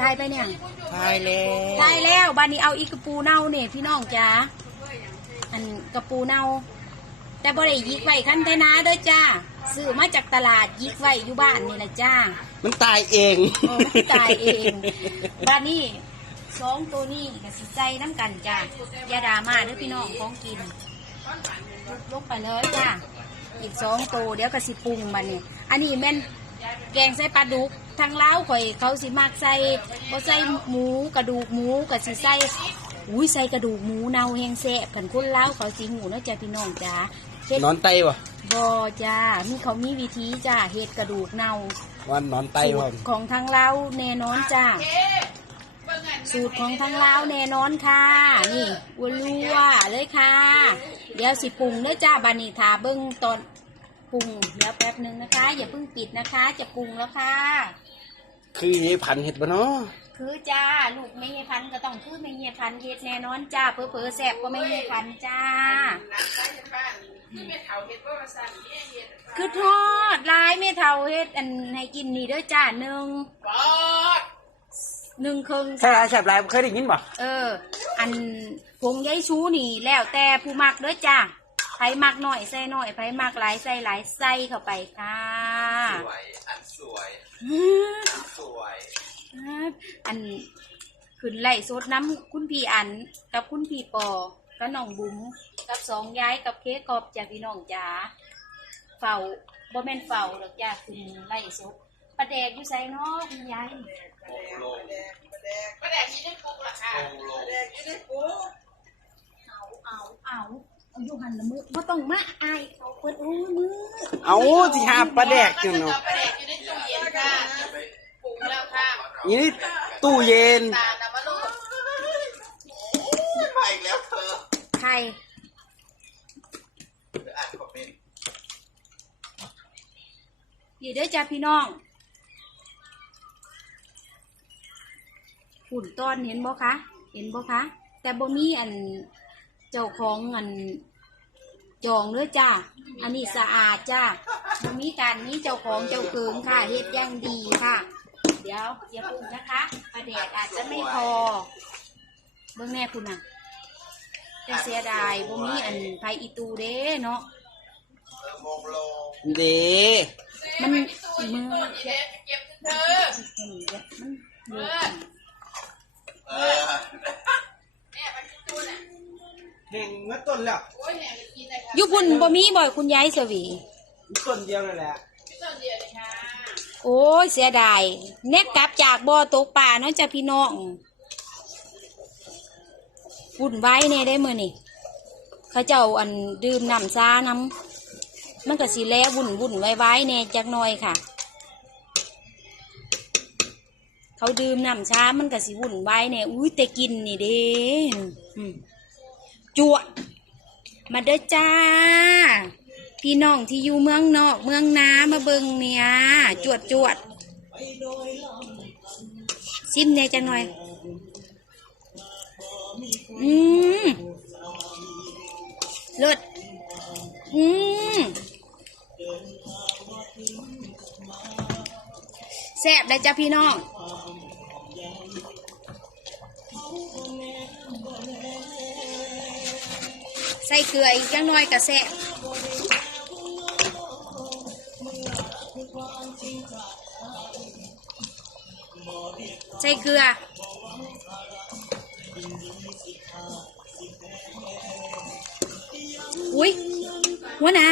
ทายไปเนี่ยทายแล้วทายแล้วบ้านนี้เอาอีกกระปูเน่าเนี่ยพี่น้องจ้าอันกระปูเน่า แต่บ่ได้ยิกไว้คันเทนาเด้อจ้าซื้อมาจากตลาดยิกไว้อยู่บ้านนี่แหละจ้า มันตายเองโอ้มันตายเองบ้านนี้สองตัวนี้กับสิใจน้ำกันจ้าอย่าดราม่าเด้อพี่น้องของกินลงไปเลยจ้าอีกสองตัวเดี๋ยวก็สิปรุงมันนี่อันนี้แม่นแกงใส่ปลาดุก ทางเล้าวข่อยเขาสิมักใส่เขาใส่หมูกระดูกหมูกับสิใส่อุ้ยใส่กระดูกหมูเน่าแห้งแซ่บกันคนเล้าวเขาสิหูเนาะจ้าพี่น้องจ้าเฮ็ดนอนไตวะบอจ้ามีเขามีวิธีจ้าเฮ็ดกระดูกเน่าวันนอนไตสูวะตรของทางเราแน่นอนจ้าสูตรของทางเราแน่นอนค่ะ นี่วัวลัวเลยค่ะ เดี๋ยวสิปรุงเด้อจ้าบานิทาเบิ้งตอนปรุงเดี๋ยวแป๊บหนึ่งนะคะ อย่าเพิ่งปิดนะคะ จะปรุงแล้วค่ะ คือเฮพันเห็ดบ่เนาะคือจ้าลูกไม่เฮียพันธุ์ก็ต้องคือไม่เฮียพันธุ์เฮ็ดแน่นอนจ้าเพอเพอๆแสบก็ไม่เฮียพันธุ์จ้าคือทอดลายไม่เท่าเฮ็ดอันให้กินนี่เด้อจ้าหนึ่งหนึ่งครึ่งใช่ไรแสบไรเคยได้ยินบ่เออ อันผงยายชูนี่แล้วแต่ผู้มักเด้อจ้า ไผมักหน่อยใส่หน่อยไผมักหลายใส่หลายใส่เข้าไปค่ะสวยอันสวยสวยอันขึ้นไล่สดน้ำคุณพี่อันกับคุณพี่ปอกับน้องบุ๋มกับสองยายกับเค้กกอบจ้าพี่น้องจ๋าเฝ้าบ่แม่นเฝ้าหรอกจ้าขึ้นไล่สดประแดกอยู่ใส่เนาะคุณยายโปงลงประแดกยี่ได้ปุ๊กล่ะค่ะโปงลงประแดกยี่ได้ปุ๊กเอาเอาเอา เอาอยู่หันละมือบ่ต้องมาอายเขาเปิดโอ้ยมือเอาที่หาปลาแดกจังก็เนาะจะประแดกยี่ได้ตู้เย็นค่ะปรุงแล้วค่ะนี่ตู้เย็นตาดำมาลูกมาอีกแล้วเธอใครเธออ่านคอมเมนต์อยู่เด้อจ้าพี่น้องฝุ่นต้อนเห็นบ่คะ เห็นบ่คะ แต่บ่มีอันเจ้าของอัน จองเด้อจ้า อันนี้สะอาดจ้าบ่มีการนี้เจ้าของเจ้าเกิงค่ะเฮ็ดอย่างดีค่ะ เดี๋ยวอย่าปรุงนะคะประเดดอาจจะไม่พอ เบิ่งแน่คุณน่ะแต่เสียดายบ่มีอันไผอีตูเด้เนาะเธอมงลงเด้มันมือเก็บเก็บเธอมันเยอะ เด้งเมื่อต้นแล้วโอ้ยเนี่ยกินเลยค่ะอยุพุ่นบ่มีบ่อยคุณยายสวี ต้นเดียวนั่นแหละต้นเดียวเลยค่ะโอ้ยเสียดายเน็บกลับจากบ่อตกปลาเนาะจ้ะพี่น้องวุ่นไว้แน่ได้มื้อนี่เขาเจ้าอันดื่มน้ำซาน้ำมันก็สิแลวุ่นวุ่นไว้ไว้แน่จักหน่อยค่ะ เขาดื่มน้ำชามันก็สิวุ่นไว้แน่อุ้ยแต่กินนี่เด้อืม จั่วมาเด้อจ้า พี่น้องที่อยู่เมืองนอกเมืองน้ามาเบิงเนี่ยจวดจวดซิมเนี่ยจังหน่อย อืมเลิศอืมแซ่บเลยจ้ะพี่น้อง ใส่เกลืออีกจังหน่อยก็แซ่บใส่เกลือ อุ้ยหัวหน้า